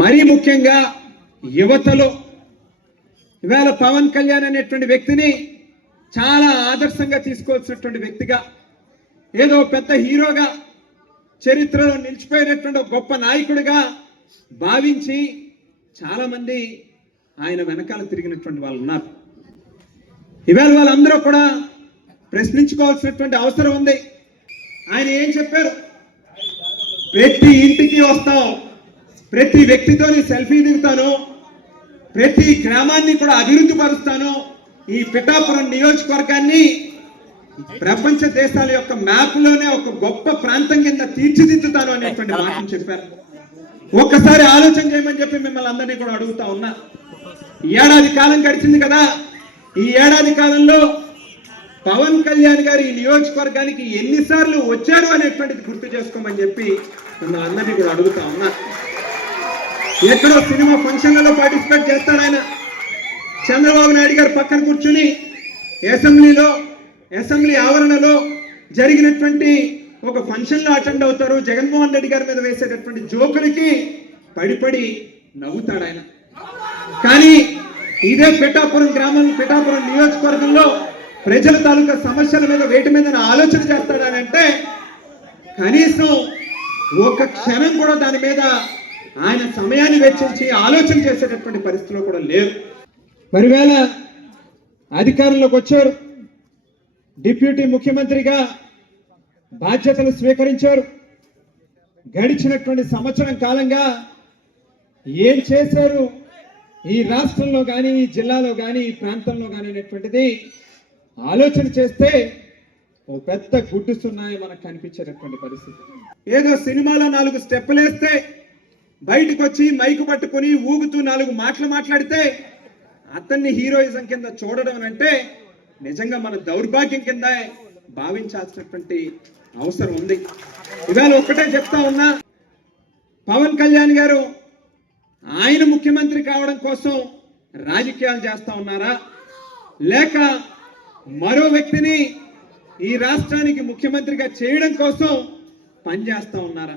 మరీ ముఖ్యంగా యువతలో ఇవాళ పవన్ కళ్యాణ్ అనేటువంటి వ్యక్తిని చాలా ఆదర్శంగా తీసుకోవాల్సినటువంటి వ్యక్తిగా ఏదో పెద్ద హీరోగా చరిత్రలో నిలిచిపోయినటువంటి గొప్ప నాయకుడిగా భావించి చాలామంది ఆయన వెనకాల తిరిగినటువంటి వాళ్ళు ఉన్నారు. ఇవాళ వాళ్ళందరూ కూడా ప్రశ్నించుకోవాల్సినటువంటి అవసరం ఉంది. ఆయన ఏం చెప్పారు? ప్రతి ఇంటికి వస్తా ప్రతి వ్యక్తితో సెల్ఫీ దిగుతాను. ప్రతి గ్రామాన్ని కూడా అభివృద్ధి పరుస్తాను. ఈ పిఠాపురం నియోజకవర్గాన్ని ప్రపంచ దేశాల యొక్క మ్యాప్లోనే ఒక గొప్ప ప్రాంతం కింద తీర్చిదిద్దుతాను అనేటువంటి మాటను చెప్పారు. ఒక్కసారి ఆలోచన చేయమని చెప్పి మిమ్మల్ని అందరినీ కూడా అడుగుతా ఉన్నా. ఏడాది కాలం గడిచింది కదా. ఈ ఏడాది కాలంలో పవన్ కళ్యాణ్ గారు ఈ నియోజకవర్గానికి ఎన్నిసార్లు వచ్చారు అనేటువంటిది గుర్తు చేసుకోమని చెప్పి మిమ్మల్ని అందరినీ కూడా అడుగుతా ఉన్నా. ఎక్కడో సినిమా ఫంక్షన్లలో పార్టిసిపేట్ చేస్తాడు ఆయన. చంద్రబాబు నాయుడు గారు పక్కన కూర్చుని అసెంబ్లీలో అసెంబ్లీ ఆవరణలో జరిగినటువంటి ఒక ఫంక్షన్లో అటెండ్ అవుతారు. జగన్మోహన్ రెడ్డి గారి మీద వేసేటటువంటి జోకులకి పడిపడి నవ్వుతాడు ఆయన. కానీ ఇదే పిఠాపురం గ్రామం పిఠాపురం నియోజకవర్గంలో ప్రజల తాలూకా సమస్యల మీద వేటి మీద ఆలోచన చేస్తాడని అంటే కనీసం ఒక క్షణం కూడా దాని మీద ఆయన సమయాన్ని వెచ్చించి ఆలోచన చేసేటటువంటి పరిస్థితిలో కూడా లేరు. మరి వేళ అధికారంలోకి వచ్చారు. డిప్యూటీ ముఖ్యమంత్రిగా బాధ్యతలు స్వీకరించారు. గడిచినటువంటి సంవత్సరం కాలంగా ఏం చేశారు? ఈ రాష్ట్రంలో కానీ ఈ జిల్లాలో కానీ ఈ ప్రాంతంలో కానీ అనేటువంటిది ఆలోచన చేస్తే ఓ పెద్ద గుడ్డు సున్నాయి మనకు కనిపించేటటువంటి పరిస్థితి. ఏదో సినిమాలో నాలుగు స్టెప్పులు వేస్తే బయటకు వచ్చి మైకు పట్టుకొని ఊగుతూ నాలుగు మాటలు మాట్లాడితే అతన్ని హీరోయిజం కింద చూడడం అంటే నిజంగా మన దౌర్భాగ్యం కింద భావించాల్సినటువంటి అవసరం ఉంది. ఇవాళ ఒక్కటే చెప్తా ఉన్నా పవన్ కళ్యాణ్ గారు ఆయన ముఖ్యమంత్రి కావడం కోసం రాజకీయాలు చేస్తా ఉన్నారా? లేక మరో వ్యక్తిని ఈ రాష్ట్రానికి ముఖ్యమంత్రిగా చేయడం కోసం పనిచేస్తా ఉన్నారా?